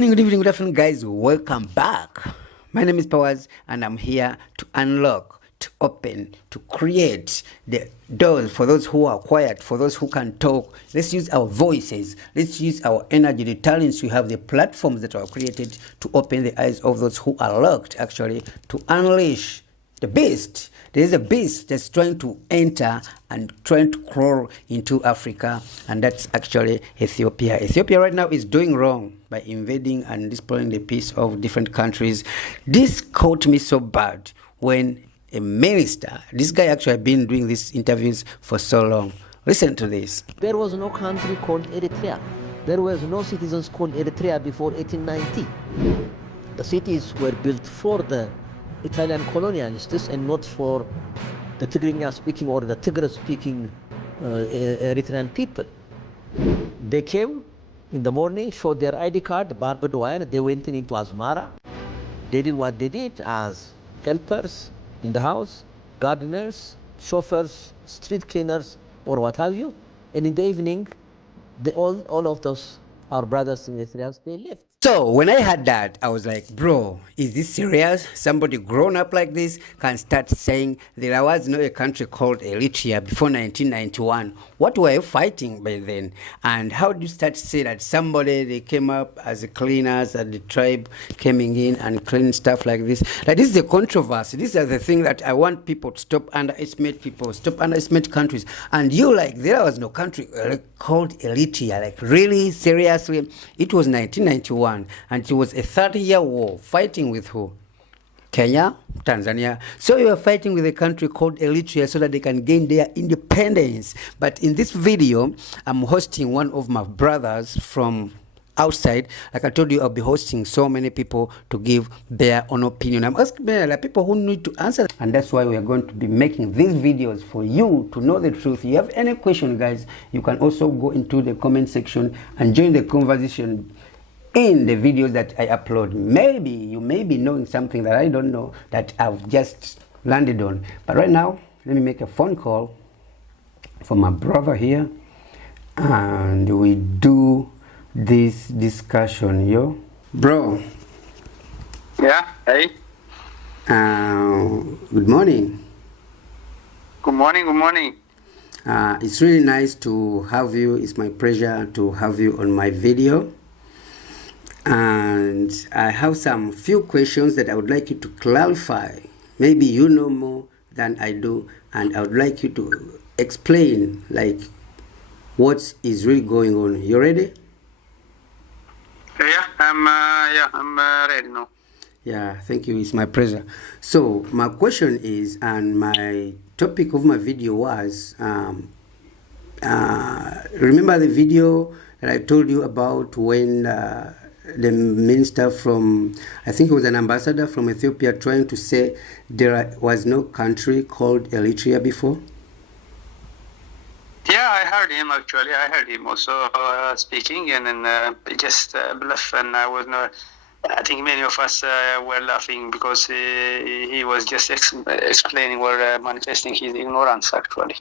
Good evening, good afternoon, guys. Welcome back. My name is Powers, and I'm here to unlock, to open, to create the doors for those who are quiet, for those who can talk. Let's use our voices, let's use our energy, the talents we have, the platforms that are created to open the eyes of those who are locked, actually, to unleash the beast. There is a beast that's trying to enter and trying to crawl into Africa, and that's actually Ethiopia. Ethiopia right now is doing wrong by invading and destroying the peace of different countries. This caught me so bad when a minister, this guy actually had been doing these interviews for so long. Listen to this. There was no country called Eritrea. There was no citizens called Eritrea before 1890. The cities were built for the Italian colonialists and not for the Tigrinya speaking or the Tigray speaking Eritrean people. They came in the morning, showed their ID card, barbed wire, they went into Asmara. They did what they did as helpers in the house, gardeners, chauffeurs, street cleaners, or what have you. And in the evening, all of those, our brothers in Eritrea, they left. So when I heard that, I was like, bro, is this serious? Somebody grown up like this can start saying there was no a country called Eritrea before 1991. What were you fighting by then? And how do you start to say that somebody, they came up as a cleaners and the tribe coming in and cleaning stuff like this? Like, this is the controversy. These are the thing that I want people to stop underestimate people, stop underestimate countries. And you like, there was no country called Eritrea. Like, really? Seriously? It was 1991. And it was a 30-year war, fighting with who? Kenya, Tanzania. So you are fighting with a country called Eritrea so that they can gain their independence. But in this video, I'm hosting one of my brothers from outside. Like I told you, I'll be hosting so many people to give their own opinion. I'm asking like people who need to answer, and that's why we are going to be making these videos for you to know the truth. If you have any question, guys, you can also go into the comment section and join the conversation in the videos that I upload. Maybe you may be knowing something that I don't know that I've just landed on. But right now, let me make a phone call for my brother here, and we do this discussion. Yo, bro. Yeah, hey. Good morning. Good morning, good morning. It's really nice to have you. It's my pleasure to have you on my video. And I have some few questions that I would like you to clarify. Maybe you know more than I do, and I would like you to explain like what is really going on. You ready? Yeah, I'm ready now. Yeah, thank you. It's my pleasure. So my question is, and my topic of my video was, remember the video that I told you about when the minister from, I think it was an ambassador from Ethiopia, trying to say there was no country called Eritrea before? Yeah, I heard him actually. I heard him also speaking, and then just bluff. And I was not. I think many of us were laughing because he was just explaining or manifesting his ignorance actually.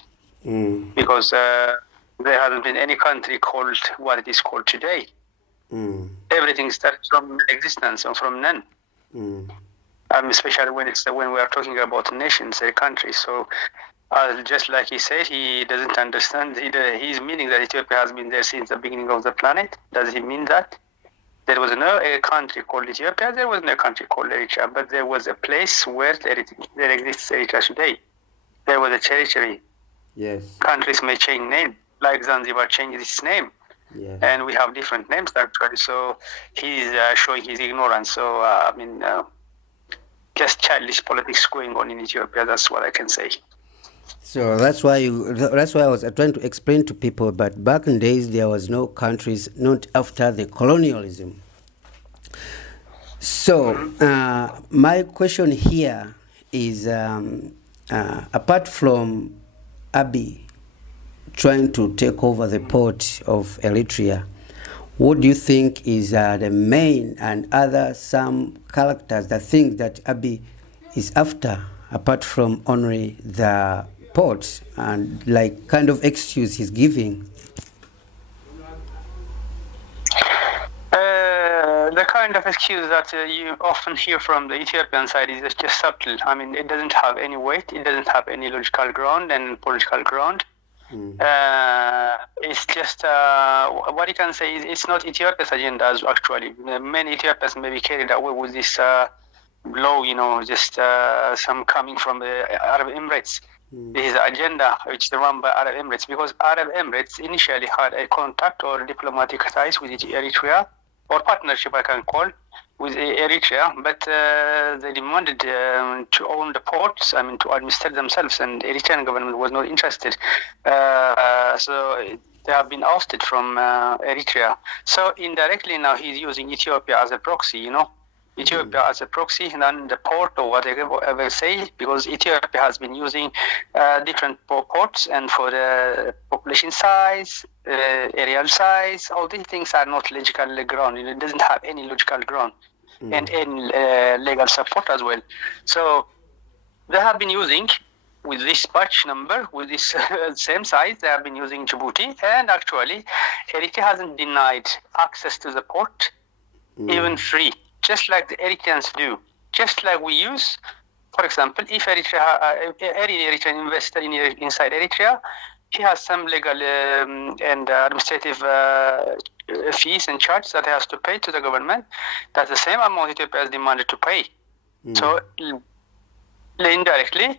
Because there hasn't been any country called what it is called today. Everything starts from existence and from none. Especially when we are talking about nations, a country. So, just like he said, he doesn't understand. He's meaning that Ethiopia has been there since the beginning of the planet. Does he mean that? There was no a country called Ethiopia. There was no country called Eritrea, but there was a place where there exists Eritrea today. There was a territory. Yes. Countries may change name, like Zanzibar changed its name. Yeah. And we have different names actually. So he's showing his ignorance. So just childish politics going on in Ethiopia. That's what I can say. So that's why I was trying to explain to people. But back in days, there was no countries, not after the colonialism. So my question here is, apart from Abiy trying to take over the port of Eritrea, what do you think is the main and other some characters that think that Abiy is after, apart from only the port, and like kind of excuse he's giving? The kind of excuse that you often hear from the Ethiopian side is just subtle. I mean, it doesn't have any weight, it doesn't have any logical ground and political ground. It's just what you can say is it's not Ethiopia's agenda actually. Many Ethiopians may be carried away with this blow, just some coming from the Arab Emirates. This is the agenda which is run by Arab Emirates, because Arab Emirates initially had a contact or diplomatic ties with Eritrea, or partnership I can call, with Eritrea, but they demanded to own the ports, to administer themselves, and the Eritrean government was not interested. So they have been ousted from Eritrea. So indirectly now he's using Ethiopia as a proxy, Ethiopia as a proxy, and the port or whatever say, because Ethiopia has been using different ports, and for the population size, aerial size, all these things are not logical ground. It doesn't have any logical ground and any legal support as well. So they have been using, with this batch number, with this same size, they have been using Djibouti, and actually Eritrea hasn't denied access to the port, even free, just like the Eritreans do. Just like we use, for example, if any Eritrean investor inside Eritrea, he has some legal and administrative fees and charges that he has to pay to the government. That's the same amount Ethiopia has demanded to pay. So indirectly,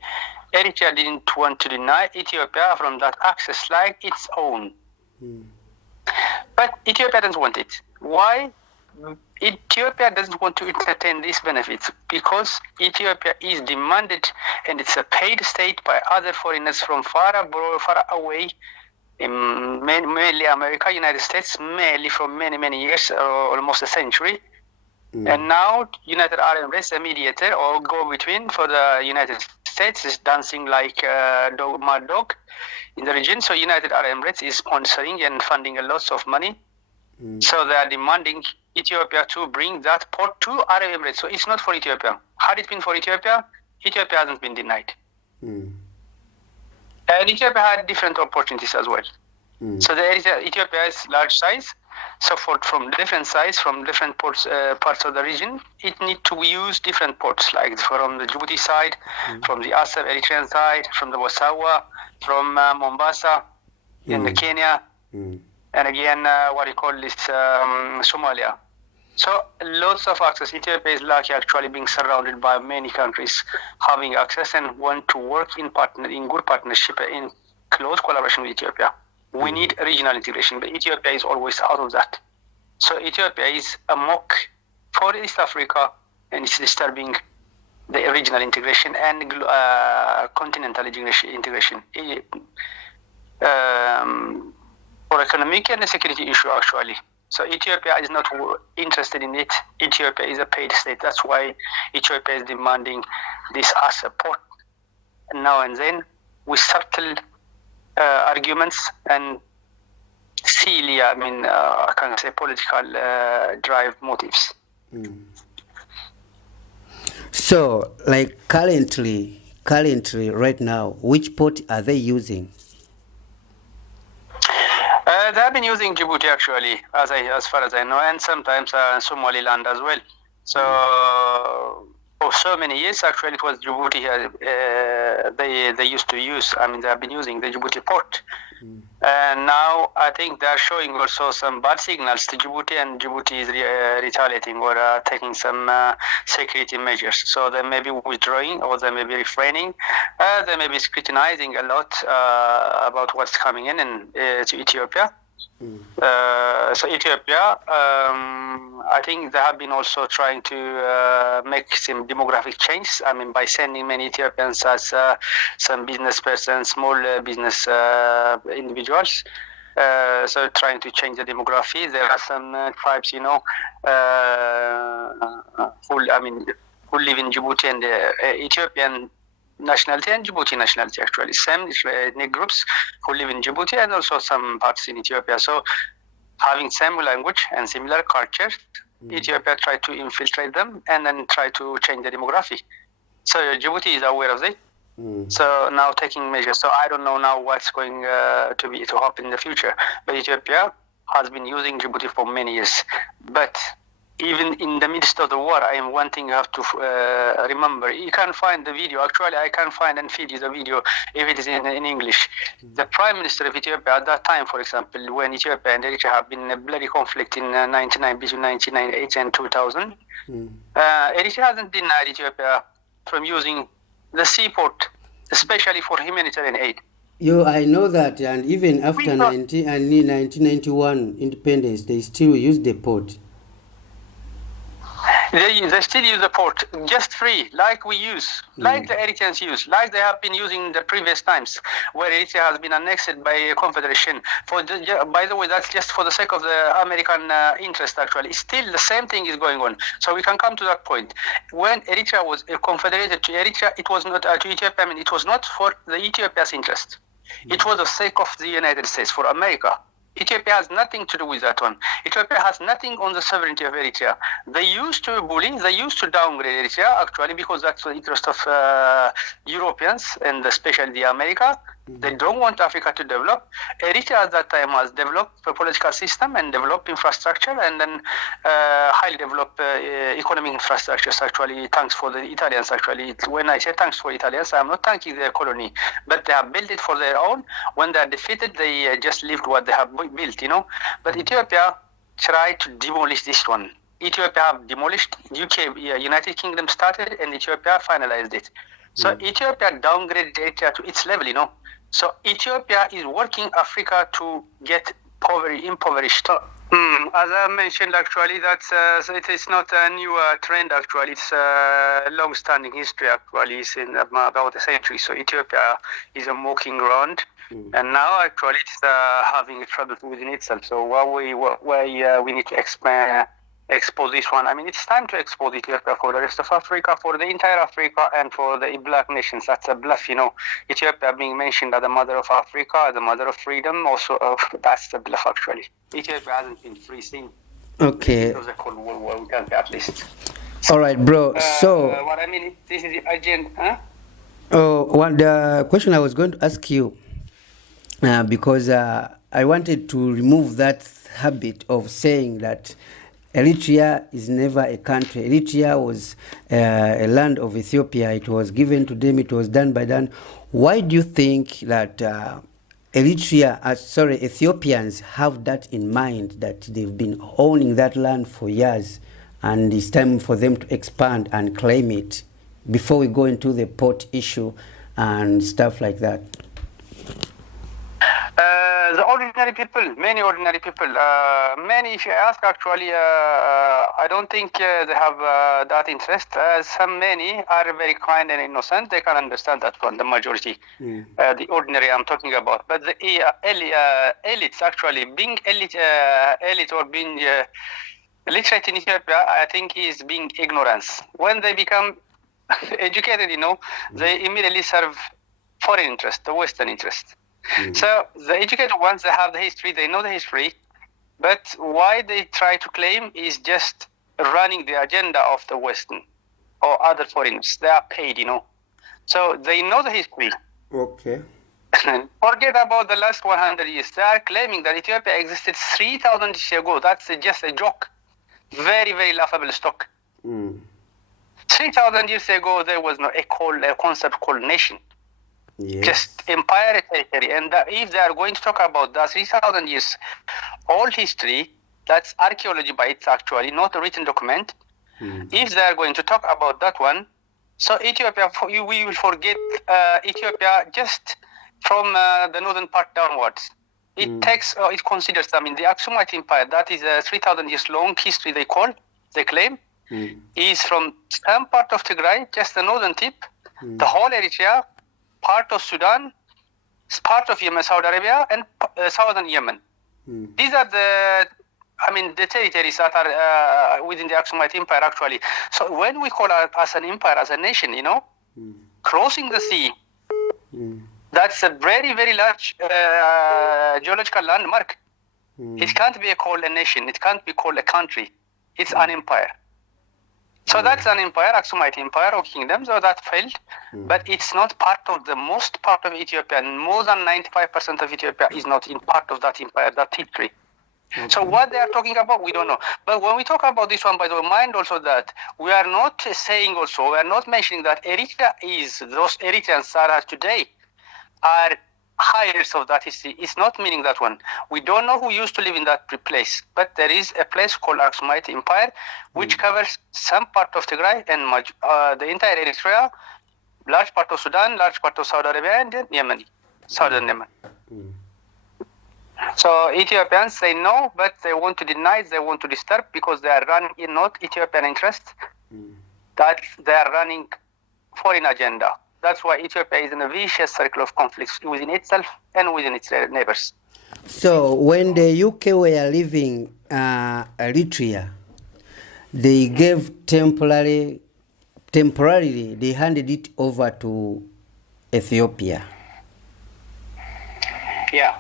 Eritrea didn't want to deny Ethiopia from that access like its own. But Ethiopia doesn't want it. Why? Ethiopia doesn't want to entertain these benefits because Ethiopia is demanded, and it's a paid state by other foreigners from far abroad, far away, mainly America, United States, mainly for many, many years, or almost a century. And now United Arab Emirates, a mediator or go-between for the United States, is dancing like a mad dog in the region. So United Arab Emirates is sponsoring and funding a lot of money. So they are demanding Ethiopia to bring that port to Arab Emirates. So it's not for Ethiopia. Had it been for Ethiopia, Ethiopia hasn't been denied. And Ethiopia had different opportunities as well. So Ethiopia is large size. So from different size, from different parts of the region, it needs to use different ports, like from the Djibouti side, from the Asab Eritrean side, from the Wasawa, from Mombasa in the Kenya, and again, Somalia. So lots of access. Ethiopia is lucky actually being surrounded by many countries having access and want to work in good partnership, in close collaboration with Ethiopia. We need regional integration, but Ethiopia is always out of that. So Ethiopia is a mock for East Africa, and it's disturbing the regional integration and continental integration. For economic and security issue actually. So Ethiopia is not interested in it. Ethiopia is a paid state. That's why Ethiopia is demanding this as support now and then with subtle arguments and silly, I can say political drive motives. So, like currently, right now, which port are they using? They have been using Djibouti actually, as far as I know, and sometimes Somaliland as well. So for so many years, actually, it was Djibouti they used to use. They have been using the Djibouti port. And now I think they are showing also some bad signals to Djibouti, and Djibouti is retaliating or taking some security measures. So they may be withdrawing, or they may be refraining. They may be scrutinizing a lot about what's coming in to Ethiopia. So Ethiopia, I think they have been also trying to make some demographic change. By sending many Ethiopians as some business persons, small business individuals. So trying to change the demography. There are some tribes, who live in Djibouti, and Ethiopian nationality and Djibouti nationality actually. Same ethnic groups who live in Djibouti and also some parts in Ethiopia. So having same language and similar culture, Ethiopia tried to infiltrate them and then try to change the demography. So Djibouti is aware of it. So now taking measures. So I don't know now what's going to happen in the future. But Ethiopia has been using Djibouti for many years. But even in the midst of the war, I am one thing you have to remember. You can find the video. Actually, I can find and feed you the video if it is in English. The Prime Minister of Ethiopia at that time, for example, when Ethiopia and Eritrea have been a bloody conflict in 99 between 1998 and 2000, Eritrea hasn't denied Ethiopia from using the seaport, especially for humanitarian aid. I know that, and even after 1991 independence, they still use the port. They still use the port, just free, like we use, like the Eritreans use, like they have been using the previous times, where Eritrea has been annexed by a confederation. By the way, that's just for the sake of the American interest, actually. Still, the same thing is going on. So we can come to that point. When Eritrea was confederated to Eritrea, it was not to Ethiopia. I mean, it was not for the Ethiopia's interest. It was the sake of the United States, for America. Ethiopia has nothing to do with that one. Ethiopia has nothing on the sovereignty of Eritrea. They used to bully, they used to downgrade Eritrea, actually, because that's the interest of Europeans and especially the America. They don't want Africa to develop. Eritrea at that time has developed a political system and developed infrastructure, and then highly developed economic infrastructures, actually, thanks for the Italians, actually. When I say thanks for Italians, I'm not thanking their colony, but they have built it for their own. When they are defeated, they just lived what they have built, But Ethiopia tried to demolish this one. Ethiopia have demolished, UK, United Kingdom started, and Ethiopia finalized it. So Ethiopia downgraded Eritrea to its level, So Ethiopia is working Africa to get impoverished. As I mentioned, actually, it is not a new trend. Actually, it's a long-standing history. Actually, it's in about a century. So Ethiopia is a mocking ground, and now actually it's having trouble within itself. So we need to expose this one. I mean, it's time to expose Ethiopia for the rest of Africa, for the entire Africa, and for the black nations. That's a bluff, Ethiopia being mentioned as the mother of Africa, as the mother of freedom, also that's the bluff, actually. Ethiopia hasn't been free since. Okay. It was a Cold War, we can say at least. All right, bro. So what I mean, this is the agenda, huh? The question I was going to ask you, because I wanted to remove that habit of saying that Eritrea is never a country. Eritrea was a land of Ethiopia. It was given to them. It was done by them. Why do you think that Ethiopians have that in mind, that they've been owning that land for years, and it's time for them to expand and claim it before we go into the port issue and stuff like that? The ordinary people, many ordinary people, if you ask, actually, I don't think they have that interest. Many are very kind and innocent. They can understand that one, the majority, the ordinary I'm talking about. But the elites, actually, being elite or being literate in Ethiopia, I think is being ignorance. When they become educated, they immediately serve foreign interest, the Western interest. So the educated ones, they have the history, they know the history, but why they try to claim is just running the agenda of the Western or other foreigners. They are paid, So they know the history. Okay. Forget about the last 100 years. They are claiming that Ethiopia existed 3,000 years ago. That's just a joke. Very, very laughable stock. 3,000 years ago, there was a concept called nation. Yes. Just empire territory. And if they are going to talk about that 3,000 years old history, that's archaeology by it's actually not a written document. If they are going to talk about that one, so Ethiopia, we will forget Ethiopia just from the northern part downwards. It considers, the Aksumite Empire, that is a 3,000 years long history they claim, is from some part of Tigray, just the northern tip, the whole Eritrea, part of Sudan, part of Yemen, Saudi Arabia, and southern Yemen. These are the territories that are within the Aksumite Empire, actually. So when we call it as an empire, as a nation, crossing the sea, that's a very, very large geological landmark. It can't be called a nation. It can't be called a country. It's an empire. So that's an empire, Aksumite Empire or kingdom, so that failed. But it's not part of the most part of Ethiopia. And more than 95% of Ethiopia is not in part of that empire, that history. So what they are talking about, we don't know. But when we talk about this one, by the way, mind also that we are not saying also, we are not mentioning that Eritrea is, those Eritreans that are today are heirs of that history. It's not meaning that one. We don't know who used to live in that place, but there is a place called Aksumite Empire, which covers some part of Tigray and the entire Eritrea, large part of Sudan, large part of Saudi Arabia, and then Yemen, southern Yemen. So Ethiopians say no, but they want to deny, they want to disturb because they are running in not Ethiopian interest, that they are running foreign agenda. That's why Ethiopia is in a vicious circle of conflicts within itself and within its neighbors. So when the UK were leaving Eritrea, they gave temporarily, they handed it over to Ethiopia. Yeah,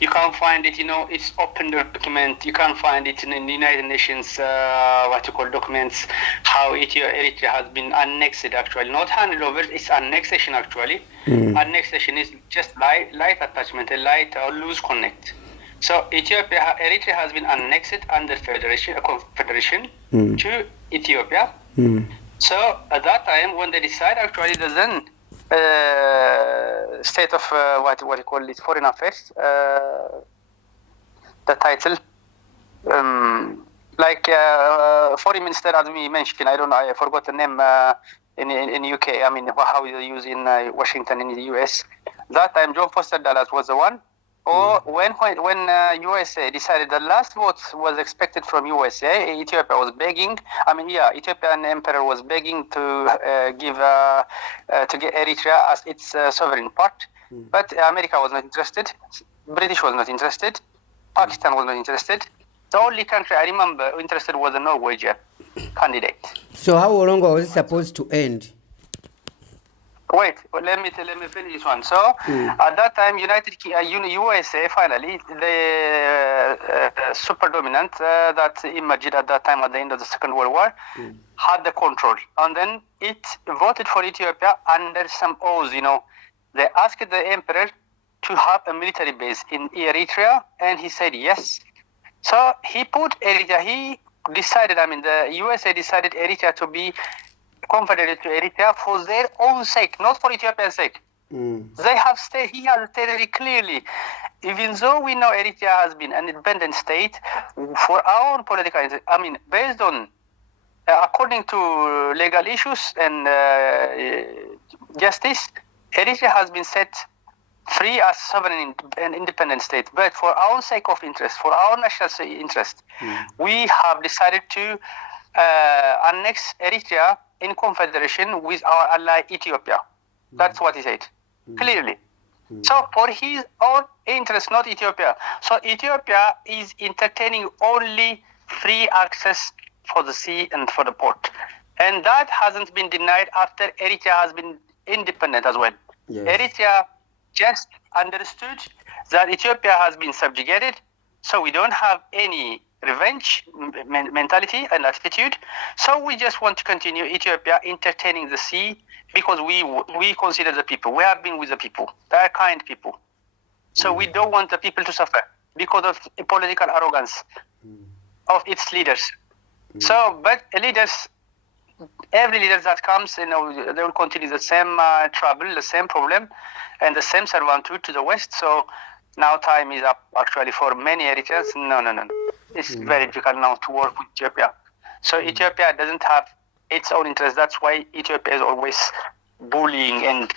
you can't find it, it's open document. You can't find it in the United Nations, documents, how Eritrea has been annexed actually. Not handed over, it's annexation actually. Annexation is just light attachment, a light or loose connect. So Eritrea has been annexed under confederation to Ethiopia. So at that time, when they decide actually the then state of what you call it, foreign affairs, the title, foreign minister, as we mentioned, I don't know, I forgot the name in UK. I mean, how they use in Washington in the US. That time, John Foster Dulles was the one. Or when USA decided the last vote was expected from USA, Ethiopia was begging. Ethiopian emperor was begging to get Eritrea as its sovereign part, but America was not interested. British was not interested. Pakistan was not interested. The only country I remember interested was the Norwegian candidate. So how long was it supposed to end? Wait, let me finish this one. So at that time, USA finally, the super dominant that emerged at that time at the end of the Second World War, had the control, and then it voted for Ethiopia under some oaths. They asked the emperor to have a military base in Eritrea, and he said yes. So he put Eritrea. He decided. The USA decided Eritrea to be confederated to Eritrea for their own sake, not for Ethiopia's sake. He has stated very clearly, even though we know Eritrea has been an independent state, for our own political, based on, according to legal issues and justice, Eritrea has been set free as sovereign and independent state. But for our own sake of interest, for our national interest, we have decided to annex Eritrea in confederation with our ally Ethiopia. That's what he said, clearly. So for his own interest, not Ethiopia. So Ethiopia is entertaining only free access for the sea and for the port. And that hasn't been denied after Eritrea has been independent as well. Yes. Eritrea just understood that Ethiopia has been subjugated, so we don't have any revenge mentality and attitude. So we just want to continue Ethiopia entertaining the sea because we consider the people. We have been with the people. They are kind people. So we don't want the people to suffer because of political arrogance of its leaders. So, but leaders, every leader that comes, they will continue the same trouble, the same problem, and the same servitude to the West. So now time is up actually for many Eritreans. No. It's very difficult now to work with Ethiopia. So Ethiopia doesn't have its own interest. That's why Ethiopia is always bullying and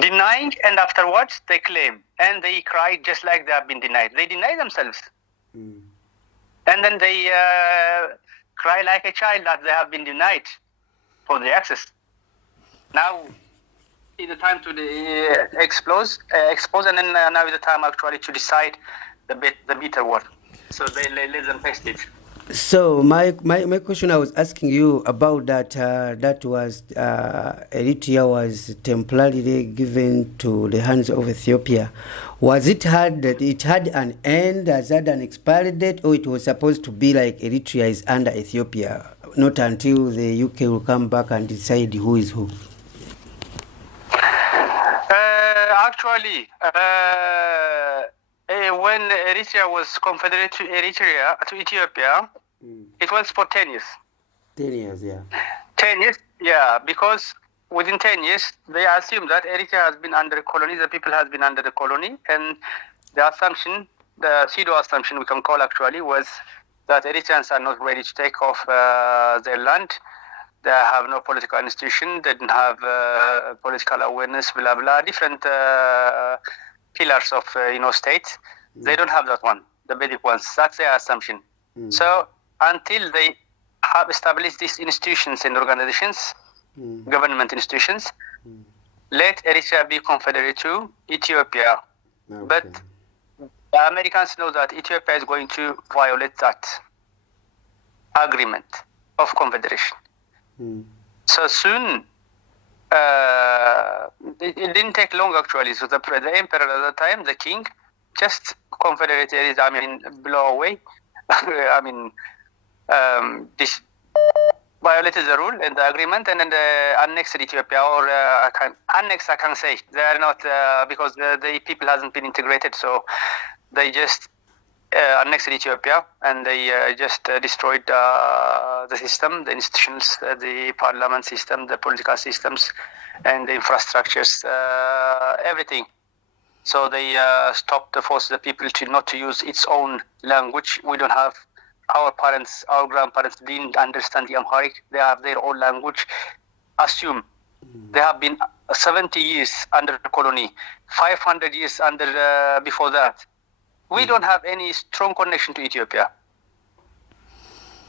denying, and afterwards they claim and they cry just like they have been denied. They deny themselves. And then they cry like a child that they have been denied for the access. Now is the time to expose, and then now is the time actually to decide the bitter word. So they let them face it. So my question I was asking you about that was Eritrea was temporarily given to the hands of Ethiopia. Was it hard that it had an end, has had an expiry date, or it was supposed to be like Eritrea is under Ethiopia, not until the UK will come back and decide who is who? when Eritrea was confederate to Ethiopia, it was for 10 years. 10 years, yeah. 10 years, yeah, because within 10 years, they assume that Eritrea has been under colony, the people has been under the colony, and the assumption, the pseudo-assumption we can call actually, was that Eritreans are not ready to take off their land. They have no political institution, they don't have political awareness, blah, blah, different pillars of, state. They don't have that one, the basic ones. That's their assumption. So until they have established these institutions and organizations, government institutions, let Eritrea be confederate to Ethiopia. Okay. But the Americans know that Ethiopia is going to violate that agreement of confederation. So soon, it didn't take long actually. So the emperor at the time, the king, just confederated, blow away. This violated the rule and the agreement, and then annexed Ethiopia, or I can't say. They are not, because the people hasn't been integrated, so they just annexed Ethiopia, and they just destroyed the system, the institutions, the parliament system, the political systems, and the infrastructures, everything. So they stopped the force the people to not to use its own language. We don't have, our parents, our grandparents didn't understand the Amharic. They have their own language. Assume they have been 70 years under the colony, 500 years under before that. We don't have any strong connection to Ethiopia.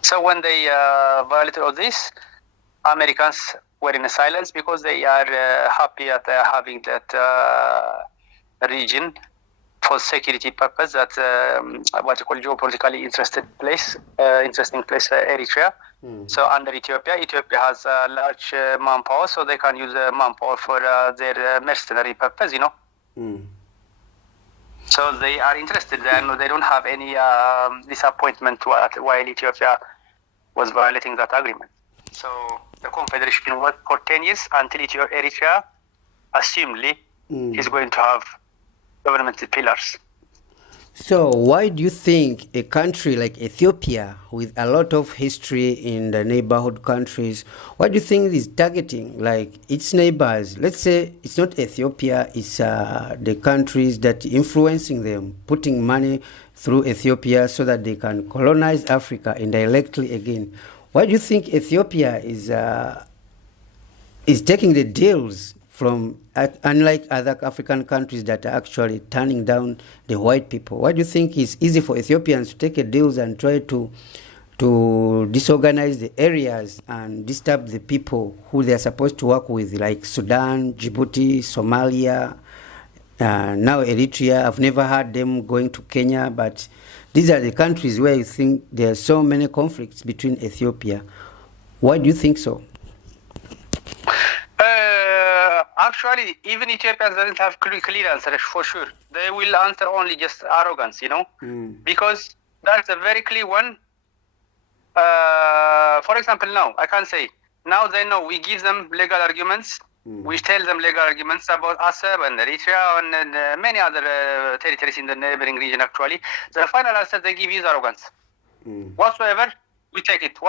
So when they violated all this, Americans were in a silence because they are happy at having that region for security purpose. That what you call geopolitically interesting place, Eritrea. So under Ethiopia has a large manpower, so they can use manpower for their mercenary purpose, So they are interested, and they don't have any disappointment while Ethiopia was violating that agreement. So the confederation was for 10 years until Eritrea, assumedly, is going to have governmental pillars. So why do you think a country like Ethiopia, with a lot of history in the neighborhood countries, why do you think is targeting like its neighbors? Let's say it's not Ethiopia, it's the countries that influencing them, putting money through Ethiopia so that they can colonize Africa indirectly again. Why do you think Ethiopia is taking the deals from, unlike other African countries that are actually turning down the white people? Why do you think it's easy for Ethiopians to take a deals and try to disorganize the areas and disturb the people who they are supposed to work with, like Sudan, Djibouti, Somalia, now Eritrea? I've never heard them going to Kenya, but these are the countries where you think there are so many conflicts between Ethiopia. Why do you think so? Actually, even Ethiopians doesn't have clear answer for sure. They will answer only just arrogance, because that's a very clear one. For example, now I can say now they know we give them legal arguments. We tell them legal arguments about Assab and Eritrea and many other territories in the neighboring region. Actually, the final answer they give is arrogance. Whatsoever, we take it.